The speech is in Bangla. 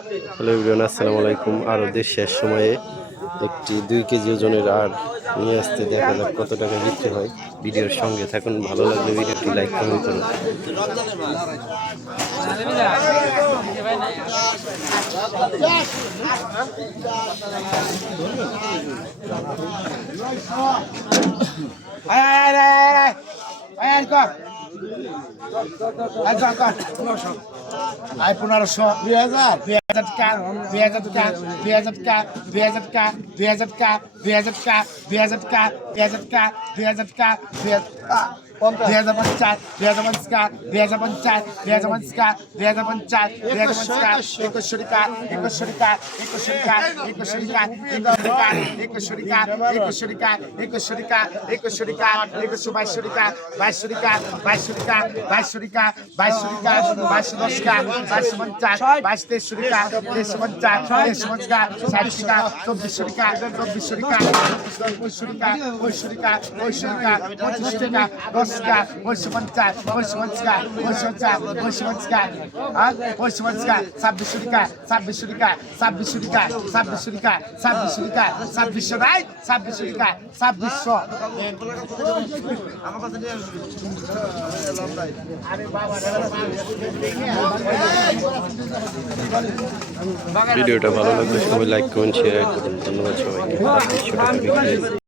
হ্যালো এভরিওয়ান, আসসালামু আলাইকুম। আর ওদের শেষ সময়ে একটি 2 কেজি ওজনের আর নিয়ে আসতে, দেখা যাক কত টাকা বিক্রি হয়। ভিডিওর সঙ্গে থাকুন, ভালো লাগলে ভিডিওটি লাইক কমেন্ট করুন। আয় 1500 2000 টাকা 2000 টাকা 2000 টাকা 2000 টাকা 2000 টাকা 2000 টাকা 2000 টাকা 2000 টাকা 2000 টাকা 2000 টাকা 2050 2050 2050 2050 2050 2100 টাকা 2100 টাকা 2100 টাকা 2100 টাকা 2100 টাকা 2100 টাকা 2100 টাকা 2100 টাকা 2100 টাকা 2100 টাকা 2200 টাকা 2200 টাকা 2200 টাকা 2200 টাকা 2210 টাকা 2250 2200 টাকা 2350 2350 টাকা 60 টাকা 2400 টাকা 2400 টাকা 2500 টাকা 2500 টাকা 2500 টাকা 2500 টাকা 10 টাকা 2550 2550 টাকা 2550 টাকা আর 2550 টাকা 2600 টাকা 2600 টাকা 2600 টাকা 2600 টাকা 2600 টাকা 2600 রাই 2600 টাকা 2600 আমার কাছে নিয়ে আরে বাবা ভিডিওটা ভালো লাগলে সবাই লাইক কমেন্ট শেয়ার করুন। ধন্যবাদ সবাইকে।